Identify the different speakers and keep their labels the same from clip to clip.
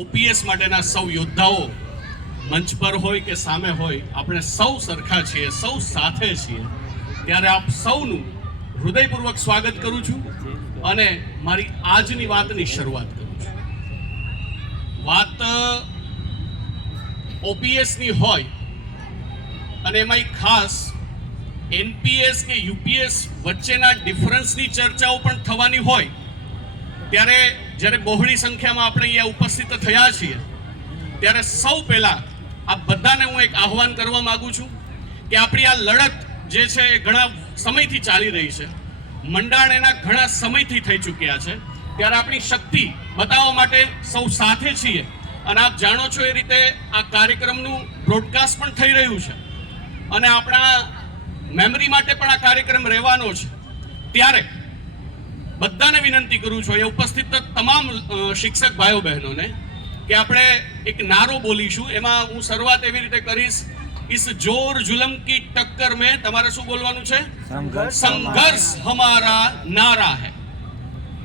Speaker 1: OPS માટેના સૌ યોદ્ધાઓ મંચ પર હોય કે સામે હોય, આપણે સૌ સરખા છીએ, સૌ સાથે છીએ, ત્યારે આપ સૌનું હૃદયપૂર્વક સ્વાગત કરું છું અને મારી આજની વાતની શરૂઆત કરું છું. વાત ઓપીએસની હોય અને એમાંય ખાસ એનપીએસ કે યુપીએસ વચ્ચેના ડિફરન્સની ચર્ચાઓ પણ થવાની હોય, ત્યારે જ્યારે બહોળી સંખ્યામાં આપણે અહીંયા ઉપસ્થિત થયા છીએ, ત્યારે સૌ પહેલાં આ બધાને હું એક આહવાન કરવા માગું છું કે આપણી આ લડત જે છે એ ઘણા સમયથી ચાલી રહી છે. મંડાણ એના ઘણા સમયથી થઈ ચૂક્યા છે. ત્યારે આપણી શક્તિ બતાવવા માટે સૌ સાથે છીએ. અને આપ જાણો છો એ રીતે આ કાર્યક્રમનું બ્રોડકાસ્ટ પણ થઈ રહ્યું છે. અને આપણા મેમરી માટે પણ આ કાર્યક્રમ રહેવાનો છે. ત્યારે બધાને વિનંતી કરું છું અહીંયા ઉપસ્થિત તમામ શિક્ષક ભાઈઓ બહેનોને કે આપણે એક નારો બોલીશું. એમાં હું શરૂઆત એવી રીતે કરીશ. ઇસ જોર જુલમ કી ટક્કર મેં તમારે શું બોલવાનું છે? સંઘર્ષ હમારા નારા હે.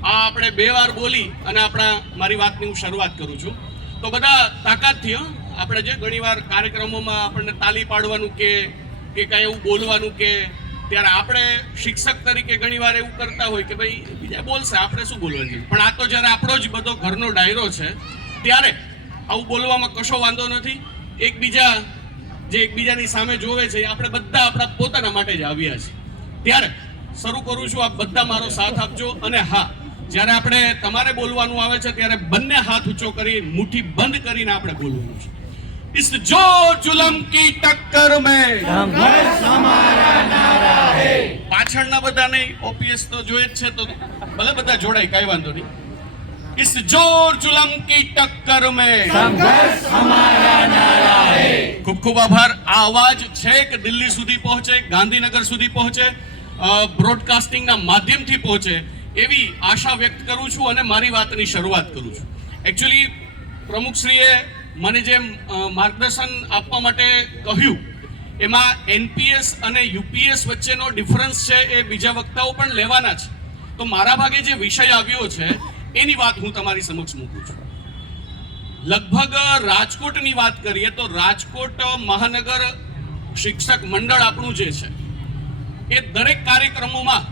Speaker 1: આ આપણે બે વાર બોલી અને આપણા મારી વાતની હું શરૂઆત કરું છું. તો બધા તાકાતથી હં આપણે જે ઘણીવાર કાર્યક્રમોમાં આપણને તાલી પાડવાનું કે કે કાંઈ એવું બોલવાનું કે ત્યારે આપણે શિક્ષક તરીકે ઘણીવાર એવું કરતા હોય કે ભાઈ બીજા બોલશે, આપણે શું બોલવા જોઈએ પણ આ તો જ્યારે આપણો જ બધો ઘરનો ડાયરો છે, ત્યારે આવું બોલવામાં કશો વાંધો નથી. એકબીજા, જે એકબીજાની સામે જોવે છે આપણે બધા આપણા પોતાના માટે જ આવ્યા છે. ત્યારે શરૂ કરું છું, આપ બધા મારો સાથ આપજો. અને હા, જ્યારે આપણે તમારે બોલવાનું આવે છે, ત્યારે બંને હાથ ઊંચો કરી, મુઠ્ઠી બંધ કરીને આપણે બોલવાનું છે. જો જુલમ કી ટક્કર મેં. પાછળના બધા નહીં ઓપીએસ તો જોઈએ જ છે તો ભલે બધા જોડાય કઈ વાંધો નહીં इस जोर जुलम की टक्कर में ખૂબ ખૂબ આભાર આ અવાજ છેક દિલ્હી સુધી પહોંચે ગાંધીનગર સુધી પહોંચે અ, બ્રોડકાસ્ટિંગના માધ્યમથી પહોંચે એવી આશા વ્યક્ત કરું છું અને મારી વાતની શરૂઆત કરું છું એકચ્યુઅલી પ્રમુખશ્રીએ મને જે અ, માર્ગદર્શન આપવા માટે કહ્યું એમાં એનપીએસ અને યુપીએસ વચ્ચેનો ડિફરન્સ છે એ બીજા વક્તાઓ પણ લેવાના છે. તો મારા ભાગે જે વિષય આવ્યો છે, એની વાત હું તમારી સમક્ષ મૂકું છું. લગભગ રાજકોટની વાત કરીએ તો રાજકોટ મહાનગર શિક્ષક મંડળ આપણું જે છે, એ દરેક કાર્યક્રમોમાં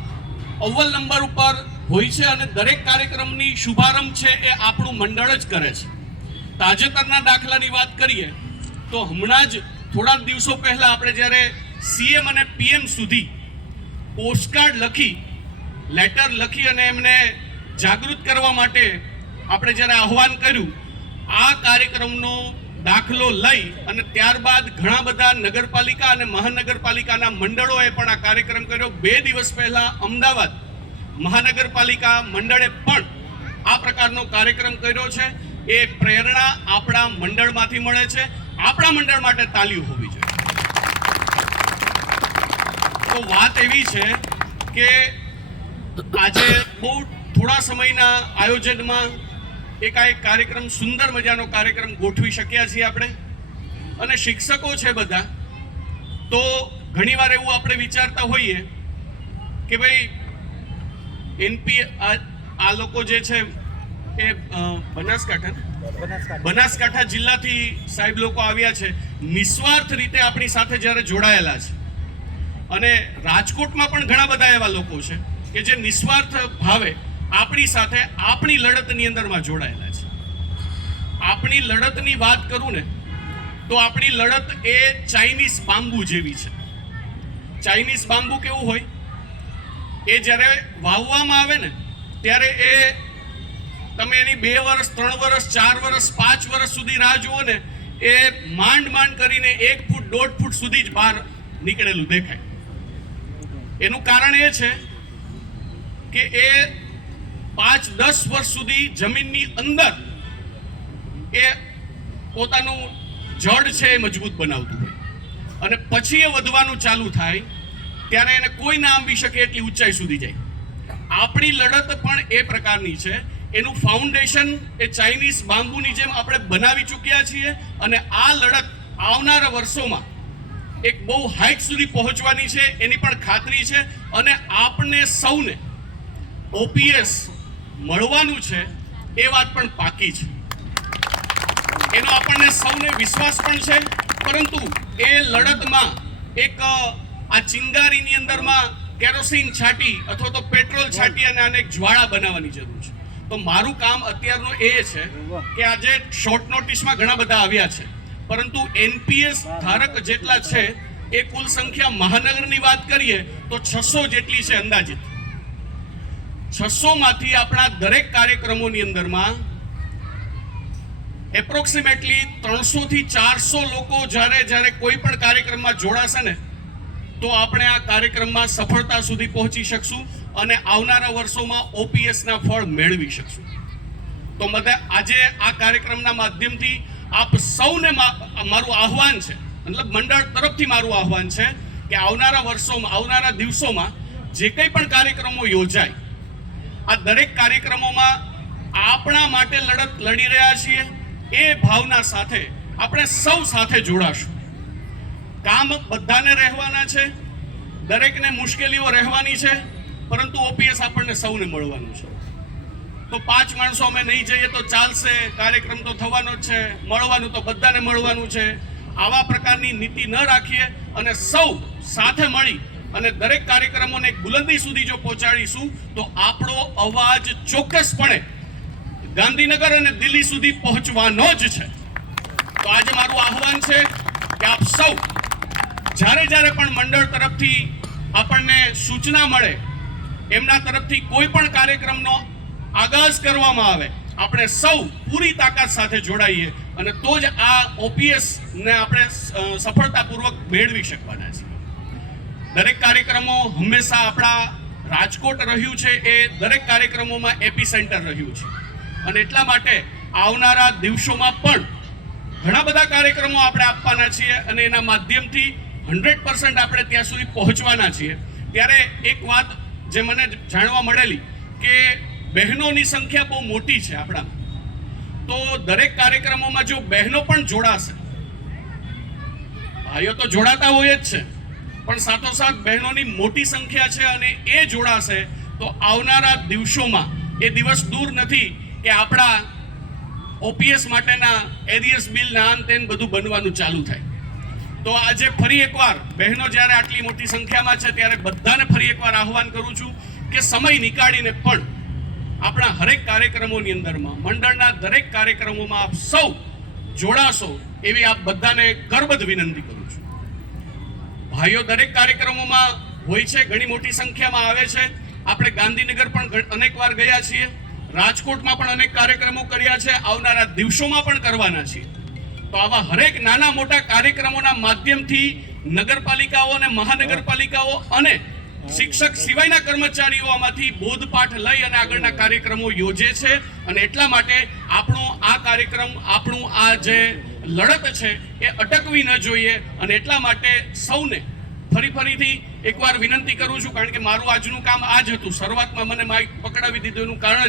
Speaker 1: અવ્વલ નંબર ઉપર હોય છે અને દરેક કાર્યક્રમની શુભારંભ છે એ આપણું મંડળ જ કરે છે. તાજેતરના દાખલાની વાત કરીએ તો હમણાં જ થોડા દિવસો પહેલા આપણે જ્યારે સીએમ અને પીએમ સુધી પોસ્ટકાર્ડ લખી લેટર લખી અને એમને જાગૃત કરવા માટે આપણે જ્યારે આહવાન કર્યું, આ કાર્યક્રમનો દાખલો લઈ અને ત્યારબાદ ઘણા બધા નગરપાલિકા અને મહાનગરપાલિકાના મંડળોએ પણ આ કાર્યક્રમ કર્યો. બે દિવસ પહેલા અમદાવાદ મહાનગરપાલિકા મંડળે પણ આ પ્રકારનો કાર્યક્રમ કર્યો છે. એ પ્રેરણા આપણા મંડળમાંથી મળે છે. આપણા મંડળ માટે તાલીઓ હોવી જોઈએ. તો વાત એવી છે કે આજે બહુ થોડા સમયના આયોજનમાં એકાએક કાર્યક્રમ, સુંદર મજાનો કાર્યક્રમ ગોઠવી શક્યા છીએ આપણે. અને શિક્ષકો છે બધા. તો ઘણીવાર એવું આપણે વિચારતા હોઈએ કે ભાઈ એનપી આ લોકો જે છે એ બનાસકાંઠા. બનાસકાંઠા જિલ્લાથી સાહેબ લોકો આવ્યા છે. નિસ્વાર્થ રીતે આપણી સાથે જ્યારે જોડાયેલા છે. અને રાજકોટમાં પણ ઘણા બધા એવા લોકો છે કે જે નિસ્વાર્થ ભાવે આપણી સાથે આપણી લડતની અંદરમાં જોડાયેલા છે. આપણી લડતની વાત કરું ને તો આપણી લડત એ ચાઇનીઝ બાંબુ જેવી છે. ચાઇનીઝ બાંબુ કેવું હોય? એ જ્યારે વાવવામાં આવે ને ત્યારે એ તમે એની બે વર્ષ, ત્રણ વર્ષ, ચાર વર્ષ, પાંચ વર્ષ સુધી રાહ જુઓ ને, એ માંડ માંડ કરીને એક ફૂટ, દોઢ ફૂટ સુધી જ બહાર નીકળેલું દેખાય. એનું કારણ એ છે કે એ પાંચ, દસ વર્ષ સુધી જમીનની અંદર એ પોતાનું જડ છે એ મજબૂત બનાવતું હોય. અને પછી એ વધવાનું ચાલુ થાય, ત્યારે એને કોઈ ના આંબી શકે એટલી ઊંચાઈ સુધી જાય. આપણી લડત પણ એ પ્રકારની છે એનું ફાઉન્ડેશન એ ચાઇનીઝ બાંબુની જેમ આપણે બનાવી ચૂક્યા છીએ અને આ લડત આવનારા વર્ષોમાં એક બહુ હાઈટ સુધી પહોંચવાની છે, એની પણ ખાતરી છે અને આપણને સૌને ઓપીએસ મળવાનું છે એ વાત પણ પાકી છે. એનો આપણને સૌને વિશ્વાસ પણ છે, પરંતુ એ લડતમાં એક આ ચિંગારીની અંદરમાં કેરોસીન છાંટી અથવા તો પેટ્રોલ છાંટી અને આને જ્વાળા બનાવવાની જરૂર છે. તો મારું કામ અત્યારનું એ છે કે આજે શોર્ટ નોટિસમાં ઘણા બધા આવ્યા છે. પરંતુ એનપીએસ ધારક જેટલા છે એ કુલ સંખ્યા મહાનગરની વાત કરીએ તો છસો જેટલી છે અંદાજિત. છસો માંથી આપણા દરેક કાર્યક્રમોની અંદરમાં એપ્રોક્સિમેટલી ત્રણસો થી ચારસો લોકો જ્યારે જ્યારે કોઈ પણ કાર્યક્રમમાં જોડાશે ને તો આપણે આ કાર્યક્રમમાં સફળતા સુધી પહોંચી શકશું. અને આવનારા વર્ષોમાં ઓપીએસના ફળ મેળવી શકશું. તો મતે આજે આ કાર્યક્રમના માધ્યમથી આપ સૌને મારું આહવાન છે, મતલબ મંડળ તરફથી મારું આહવાન છે કે આવનારા વર્ષોમાં, આવનારા દિવસોમાં જે કંઈ પણ કાર્યક્રમો યોજાય, આ દરેક કાર્યક્રમોમાં આપણા માટે લડત લડી રહ્યા છીએ, એ ભાવના સાથે આપણે સૌ સાથે જોડાશું. કામ બધાને રહેવાના છે, દરેકને મુશ્કેલીઓ રહેવાની છે પરંતુ ઓપીએસ આપણને સૌને મળવાનું છે. તો પાંચ માણસો અમે નહીં જઈએ તો ચાલશે, કાર્યક્રમ તો થવાનો જ છે, મળવાનું તો બધાને મળવાનું છે. આવા પ્રકારની નીતિ ન રાખીએ અને સૌ સાથે મળી અને દરેક કાર્યક્રમોને બુલંદી સુધી જો પહોંચાડીશું, તો આપણો અવાજ ચોક્કસપણે ગાંધીનગર અને દિલ્હી સુધી પહોંચવાનો જ છે. તો આજે મારું આહવાન છે કે આપ સૌ જ્યારે જ્યારે પણ મંડળ તરફથી આપણને સૂચના મળે એમના તરફથી કોઈ પણ કાર્યક્રમનો આગાઝ કરવામાં આવે, આપણે સૌ પૂરી તાકાત સાથે જોડાઈએ અને તો જ આ ઓપીએસ ને આપણે સફળતાપૂર્વક મેળવી શકવાના છીએ. દરેક કાર્યક્રમો હંમેશા આપણા રાજકોટ રહ્યું છે એ દરેક કાર્યક્રમોમાં એપી સેન્ટર રહ્યું છે. અને એટલા માટે આવનારા દિવસોમાં પણ ઘણા બધા કાર્યક્રમો આપણે આપવાના છીએ અને એના માધ્યમથી હંડ્રેડ પર્સન્ટ આપણે ત્યાં સુધી પહોંચવાના છીએ. ત્યારે એક વાત જે મને જાણવા મળેલી કે બહેનોની સંખ્યા બહુ મોટી છે આપણા તો દરેક કાર્યક્રમોમાં જો બહેનો પણ જોડાશે, ભાઈઓ તો જોડાતા હોય જ છે, પણ સાથોસાથ બહેનોની મોટી સંખ્યા છે અને એ જોડાશે, તો આવનારા દિવસોમાં એ દિવસ દૂર નથી કે આપણા ઓપીએસ માટેના એરિયસ બિલ ના તેન બધું બનવાનું ચાલુ થાય. તો આજે ફરી એકવાર બહેનો જ્યારે આટલી મોટી સંખ્યામાં છે, ત્યારે બધાને ફરી એકવાર આહવાન કરું છું કે સમય નીકાળીને પણ આપણા હરેક કાર્યક્રમોની અંદરમાં, મંડળના દરેક કાર્યક્રમોમાં આપ સૌ જોડાશો એવી આપ બધાને કરબદ્ધ વિનંતી કરું છું. ભાઈઓ, દરેક કાર્યક્રમોમાં હોય છે, ઘણી મોટી સંખ્યામાં આવે છે. આપણે ગાંધીનગર પણ અનેક વાર ગયા છીએ. રાજકોટમાં પણ અનેક કાર્યક્રમો કર્યા છે. આવનારા દિવસોમાં પણ કરવાના છીએ. તો આવા હરેક નાના મોટા કાર્યક્રમોના માધ્યમથી નગરપાલિકાઓ અને મહાનગરપાલિકાઓ અને શિક્ષક સિવાયના કર્મચારીઓ આમાંથી બોધપાઠ લઈ અને આગળના કાર્યક્રમો યોજે છે અને એટલા માટે આપણો આ કાર્યક્રમ, આપણું આ જે લડત છે એ અટકવી ન જોઈએ અને એટલા માટે સૌને ફરી ફરીથી એકવાર વિનંતી કરું છું, કારણ કે મારું આજનું કામ આ જ હતું. શરૂઆતમાં મને માઇક પકડાવી દીધું એનું કારણ